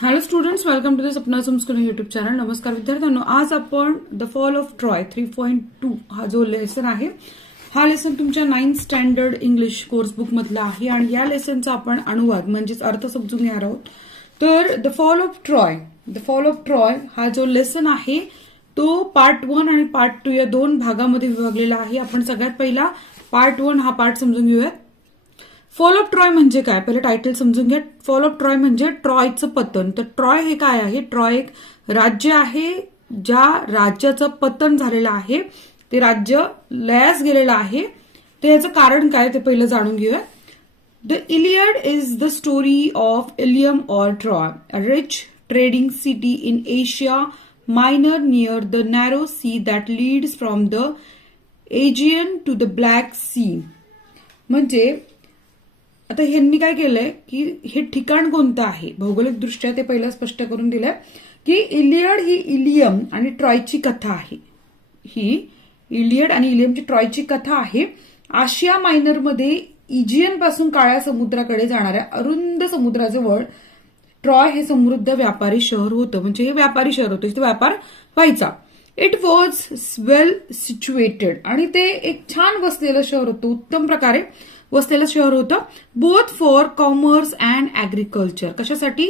Hello students, welcome to the Sapna school YouTube channel. नमस्कार विद्यार्थ्यांनो, आज आपण द फॉल ऑफ ट्रॉय 3.2 हा जो लेसन आहे, हा लेसन तुमच्या 9th standard English course book मधला आहे आणि या लेसनचा आपण अनुवाद म्हणजेच अर्थ समजून घेणार आहोत. तर द फॉल ऑफ ट्रॉय हा जो लेसन आहे तो पार्ट 1 आणि पार्ट 2 या दोन भागामध्ये विभागलेला आहे. आपण सगळ्यात पहिला पार्ट 1 हा पार्ट समजून घेऊयात. फॉल ऑफ ट्रॉय म्हणजे काय, पहिले टायटल समजून घ्या. फॉल ऑफ ट्रॉय म्हणजे ट्रॉयचं पतन. तर ट्रॉय हे काय आहे? ट्रॉय एक राज्य आहे, ज्या राज्याचं पतन झालेलं आहे, ते राज्य लयास गेलेलं आहे. तर याचं कारण काय ते पहिलं जाणून घेऊया. The Iliad is the story of Ilium or Troy, a rich trading city in Asia Minor near the narrow sea that leads from the Aegean to the Black Sea. म्हणजे आता ह्यांनी काय केलंय की हे ठिकाण कोणतं आहे भौगोलिक दृष्ट्या ते पहिलं स्पष्ट करून दिलंय की इलियड ही इलियम आणि ट्रॉयची कथा आहे. ही इलियड आणि इलियमची ट्रॉयची कथा आहे. आशिया मायनरमध्ये इजियन पासून काळ्या समुद्राकडे जाणाऱ्या अरुंद समुद्राजवळ ट्रॉय हे समृद्ध व्यापारी शहर होतं. म्हणजे हे व्यापारी शहर होतं, जिथे व्यापार व्हायचा. इट वॉज वेल सिच्युएटेड आणि ते एक छान वसलेलं शहर होतं, उत्तम प्रकारे वसलेलं शहर होतं. Both for commerce and agriculture. कशासाठी?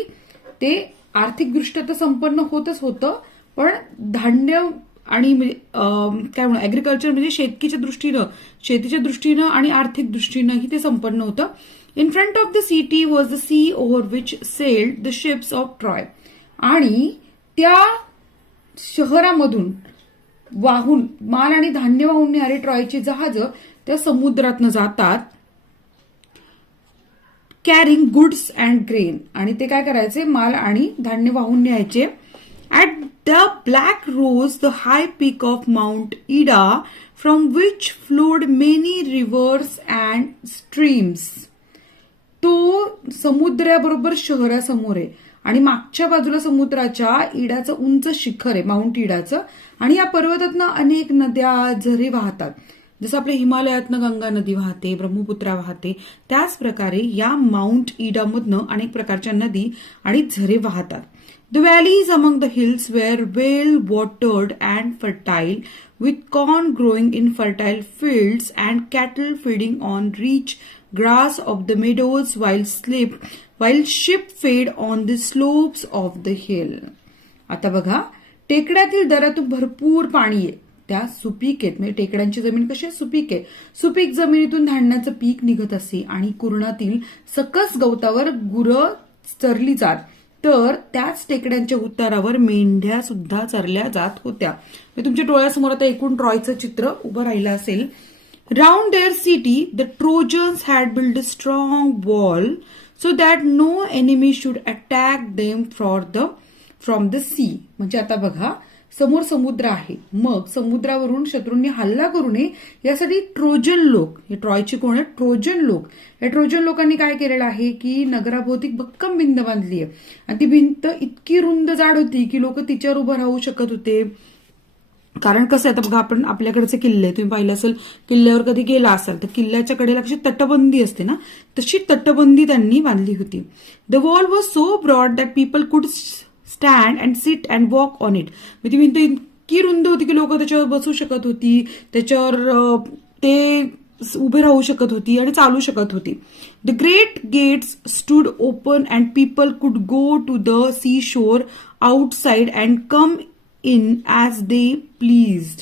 ते आर्थिकदृष्ट्या तर संपन्न होतच होतं, पण धान्य आणि काय म्हणू ऍग्रिकल्चर म्हणजे शेतीच्या दृष्टीनं आणि आर्थिक दृष्टीनंही ते संपन्न होतं. In front of the city was the sea over which sailed the ships of Troy. आणि त्या शहरामधून वाहून माल आणि धान्य वाहून नेणारी ट्रॉयची जहाजं त्या समुद्रातनं जातात, कॅरिंग गुड्स अँड ग्रेन. आणि ते काय करायचे? माल आणि धान्य वाहून न्यायचे. At the black rose the high peak of mount Ida from which flowed many rivers and streams. तो समुद्राबरोबर शहरासमोर आहे आणि मागच्या बाजूला समुद्राच्या इडाचं उंच शिखर आहे, माउंट इडाचं. आणि या पर्वतातनं अनेक नद्या झरे वाहतात. जसं आपल्या हिमालयातनं गंगा नदी वाहते, ब्रह्मपुत्रा वाहते, त्याच प्रकारे या माउंट इडामधनं अनेक प्रकारच्या नदी आणि झरे वाहतात. The valleys among the hills were well watered and fertile with corn growing in fertile fields and cattle feeding on rich grass of the meadows while ship fed on the slopes of the hill. आता बघा, टेकड्यातील दऱ्यातून भरपूर पाणी आहे, त्या सुपीक आहेत. म्हणजे टेकड्यांची जमीन कशी सुपीक आहे. सुपीक जमिनीतून धान्याचं पीक निघत असे आणि कुरणातील सकस गवतावर गुरं चरली जात. तर त्याच टेकड्यांच्या उतारावर मेंढ्या सुद्धा चरल्या जात होत्या. तुमच्या डोळ्यासमोर आता एकूण ट्रॉयचं चित्र उभं राहिलं असेल. Round their city the Trojans had build a strong wall so that no enemy should attack them from the sea. म्हणजे आता बघा, समोर समुद्र आहे, मग समुद्रावरून शत्रूंनी हल्ला करू नये यासाठी ट्रोजन लोक, हे ट्रॉयचे कोण आहेत? ट्रोजन लोक. या ट्रोजन लोकांनी काय केलेलं आहे की नगराभोवती भक्कम भिंत बांधली आहे आणि ती भिंत इतकी रुंद जाड होती की लोक तिच्यावर उभं राहू शकत होते. कारण कसं आहे, आता बघा, आपण आपल्याकडचे किल्ले तुम्ही पाहिलं असेल, किल्ल्यावर कधी गेला असाल तर किल्ल्याच्या कडेला कशी तटबंदी असते ना, तशी तटबंदी त्यांनी बांधली होती. The wall was so broad that people could stand and sit and walk on it. ती भिंत इतकी रुंद होती की लोक त्याच्यावर बसू शकत होती, त्याच्यावर ते उभे राहू शकत होती आणि चालू शकत होती. The great gates stood open and people could go to the sea shore outside and come in as they pleased.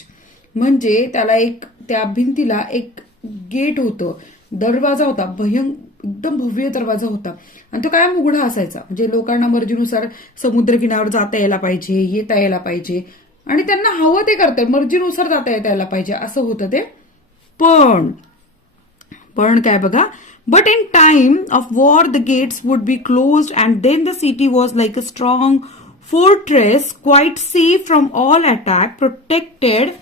म्हणजे त्याला त्या भिंतीला एक गेट होतं, दरवाजा होता, एकदम भव्य दरवाजा होता आणि तो कायम उघडा असायचा. म्हणजे लोकांना मर्जीनुसार समुद्र किनाऱ्यावर जाता यायला पाहिजे, येता यायला पाहिजे आणि त्यांना हवं ते करता मर्जीनुसार जाता येता यायला पाहिजे असं होतं ते. पण काय बघा, but in time of war the gates would be closed and then the city was like a strong fortress quite safe from all attack, protected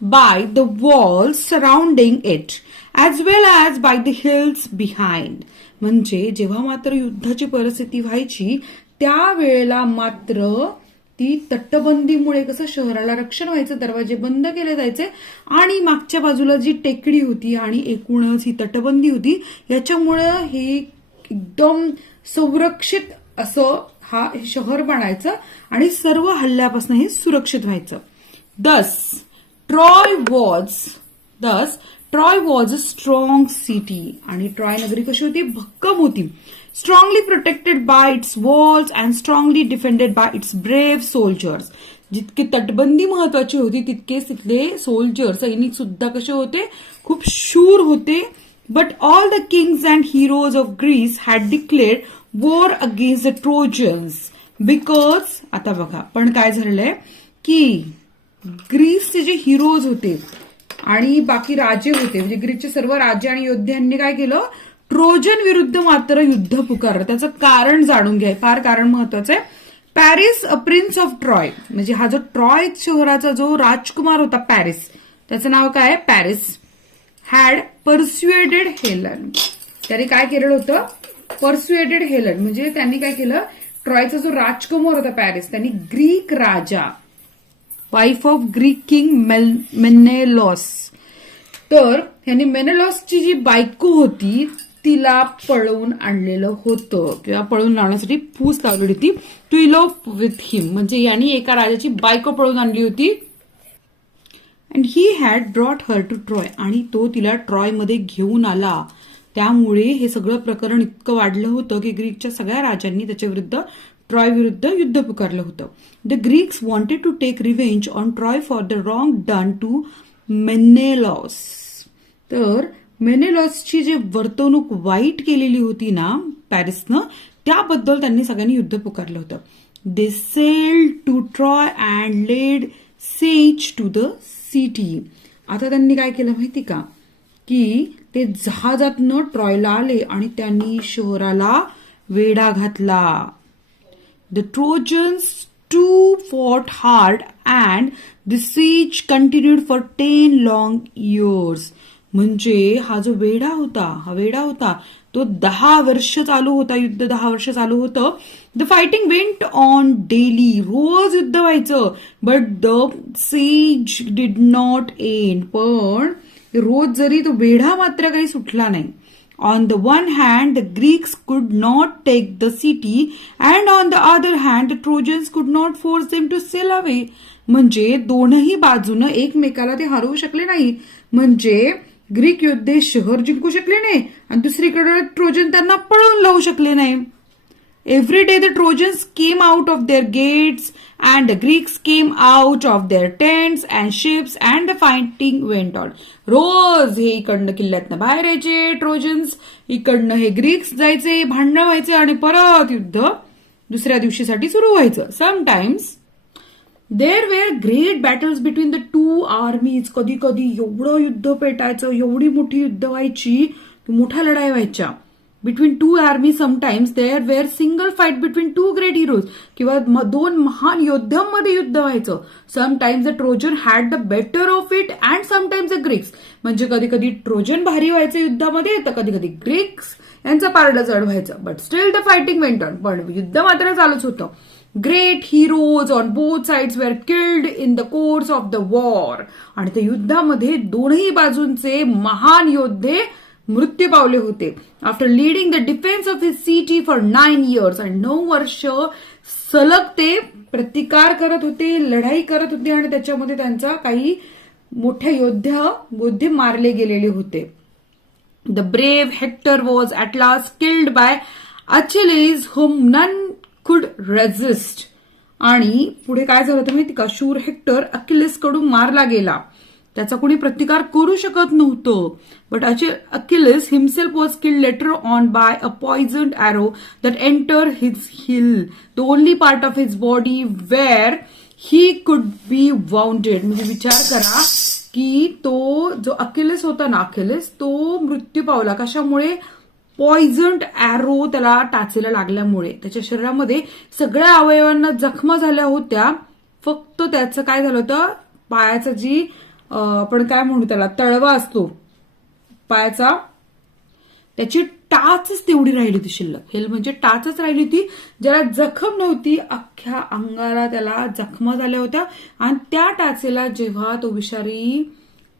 by the walls surrounding it as well as by the hills behind. म्हणजे जेव्हा मात्र युद्धाची परिस्थिती व्हायची त्यावेळेला मात्र ती तटबंदीमुळे कसं शहराला रक्षण व्हायचं, दरवाजे बंद केले जायचे आणि मागच्या बाजूला जी टेकडी होती आणि एकूणच ही तटबंदी होती याच्यामुळं हे एकदम संरक्षित असं हे शहर बनायचं आणि सर्व हल्ल्यापासून हे सुरक्षित व्हायचं. Thus, Troy was a strong city. आणि ट्रॉय नगरी कशी होती? भक्कम होती. Strongly protected by its walls and strongly defended by its brave soldiers. जितकी तटबंदी महत्वाची होती तितकेच तिथले सैनिक सुद्धा कसे होते? खूप शूर होते. But all the kings and heroes of Greece had declared war against the Trojans because आता बघा पण काय झालंय की ग्रीसचे जे हिरोज होते आणि बाकी राजे होते म्हणजे ग्रीसचे सर्व राजे आणि योद्ध्यांनी काय केलं? ट्रोजन विरुद्ध मात्र युद्ध पुकारलं. त्याचं कारण जाणून घ्या, फार कारण महत्वाचं आहे. Paris a prince of Troy म्हणजे हा जो ट्रॉय शहराचा जो राजकुमार होता पॅरिस, त्याचं नाव काय आहे? पॅरिस. Had persuaded Helen. त्याने काय केलेलं होतं? परस्युएडेड हेलन म्हणजे त्यांनी काय केलं? ट्रॉयचा जो राजकुमार होता पॅरिस, त्यांनी Greek Raja, wife of Greek king Menelaus, तर यांनी मेनेलॉसची जी बायको होती तिला पळवून आणलेलं होतं किंवा पळवून लावण्यासाठी फूस लावलेली होती. टू इलोप विथ हिम म्हणजे यांनी एका राजाची बायको पळवून आणली होती. And he had brought her to Troy आणि तो तिला ट्रॉयमध्ये घेऊन आला. त्यामुळे हे सगळं प्रकरण इतकं वाढलं होतं की ग्रीकच्या सगळ्या राजांनी त्याच्या विरुद्ध ट्रॉय विरुद्ध युद्ध पुकारलं होतं. The Greeks wanted to take revenge on Troy for the wrong done to Menelaus. तर मेनेलॉसची जे वर्तणूक वाईट केलेली होती ना पॅरिसनं, त्याबद्दल त्यांनी सगळ्यांनी युद्ध पुकारलं होतं. They sailed to Troy and laid siege to the city. आता त्यांनी काय केलं माहिती का? की ते जहाजातनं ट्रॉयला आले आणि त्यांनी शहराला वेढा घातला. The Trojans too fought hard and the siege continued for 10 long years. म्हणजे हा जो वेढा होता तो 10 वर्ष चालू होता. युद्ध 10 वर्ष चालू होतं. The fighting went on daily. रोज युद्ध व्हायचं. But the siege did not end. पण रोज जरी तो वेढा मात्र काही सुटला नाही. On the one hand, the Greeks could not take the city and on the other hand, the Trojans could not force them to sail away. म्हणजे दोनही बाजूनं एकमेकाला ते हरवू शकले नाही. म्हणजे ग्रीक योद्धे शहर जिंकू शकले नाही आणि दुसरीकडे ट्रोजन त्यांना पळवून लावू शकले नाही. Every day the Trojans came out of their gates and the Greeks came out of their tents and ships and the fighting went on. रोज हे इकडनं किल्ल्यातनं बाहेर यायचे ट्रोजन्स, इकडनं हे ग्रीक्स जायचे, भांडणं व्हायचे आणि परत युद्ध दुसऱ्या दिवशीसाठी सुरू व्हायचं. Sometimes there were great battles between the two armies. कधी कधी एवढं युद्ध पेटायचं, एवढी मोठी युद्ध व्हायची, मोठ्या लढाई व्हायच्या. Between two army. Sometimes there were single fight between two great heroes किंवा दोन महान योद्ध्यांमध्ये युद्ध व्हायचं. Sometimes the Trojan had the better of it and sometimes the Greeks. म्हणजे कधी कधी ट्रोजन भारी व्हायचं युद्धामध्ये तर कधी कधी ग्रीक्स यांचं पारडं जड व्हायचं. But still the fighting went on. पण युद्ध मात्र चालूच होतं. Great heroes on both sides were killed in the course of the war. आणि त्या युद्धामध्ये दोनही बाजूंचे महान योद्धे मृत्यू पावले होते. After leading the defence of his city for 9 years. आणि 9 वर्ष सलग ते प्रतिकार करत होते, लढाई करत होते आणि त्याच्यामध्ये त्यांचा काही मोठे योद्धे मारले गेलेले होते. The brave Hector was at last killed by Achilles whom none could resist. आणि पुढे काय झालं होतं माहिती का? शूर हेक्टर अकिलेस कडून मारला गेला. त्याचा कोणी प्रतिकार करू शकत नव्हतं. But Achilles himself was killed later on by a poisoned arrow that enter his heel, the only part of his body where he could be bounded. म्हणजे विचार करा की तो जो अकिलेस होता ना, तो मृत्यू पावला. कशामुळे? पॉइझन्ड एरो त्याला टाचेला लागल्यामुळे. त्याच्या शरीरामध्ये सगळ्या अवयवांना जखमा झाल्या होत्या. फक्त त्याचं काय झालं होतं? पायाचं जी आपण काय म्हणू त्याला, तळवा असतो पायाचा, त्याची टाचच तेवढी राहिली होती शिल्लक. हे म्हणजे टाचच राहिली होती. ज्याला जखम नव्हती, अख्ख्या अंगाला त्याला जखमा झाल्या होत्या. आणि त्या टाचेला जेव्हा तो विषारी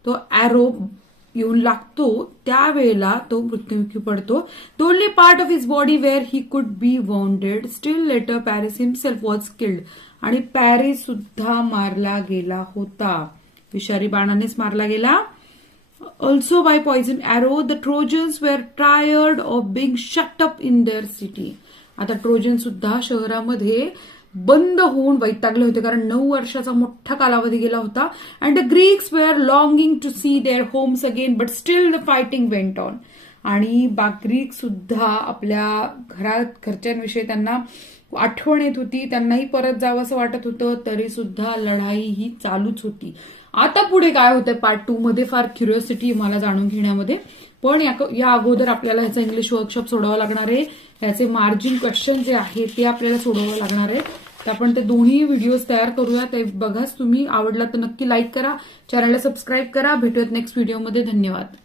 तो एरो येऊन लागतो त्यावेळेला तो मृत्युमुखी पडतो. The only part of his body where he could be wounded. Still later Paris himself was killed. आणि पॅरिस सुद्धा मारला गेला होता, विषारी बाणानेच मारला गेला. Also by poison arrow. The Trojans were tired of being shut up in their city. आता ट्रोजन सुद्धा शहरामध्ये बंद होऊन वैतागले होते, कारण 9 वर्षाचा मोठा कालावधी गेला होता. And the Greeks were longing to see their homes again, but still the fighting went on. आणि ग्रीक सुद्धा आपल्या घरच्यांविषयी त्यांना आठवण येत होती, त्यांनाही परत जावं असं वाटत होतं, तरी सुद्धा लढाई ही चालूच होती. आता पुढे काय होतंय पार्ट 2 मध्ये फार क्युरिओसिटी मला जाणून घेण्यामध्ये. पण या अगोदर आपल्याला ह्याचा इंग्लिश वर्कशॉप सोडवावं लागणार आहे. त्याचे मार्जिन क्वेश्चन जे आहे ते आपल्याला सोडवावं लागणार आहे. तर आपण ते दोन्ही व्हिडिओज तयार करूया. ते बघाच तुम्ही. आवडला तर नक्की लाईक करा, चॅनलला सबस्क्राईब करा. भेटूयात नेक्स्ट व्हिडिओमध्ये. धन्यवाद.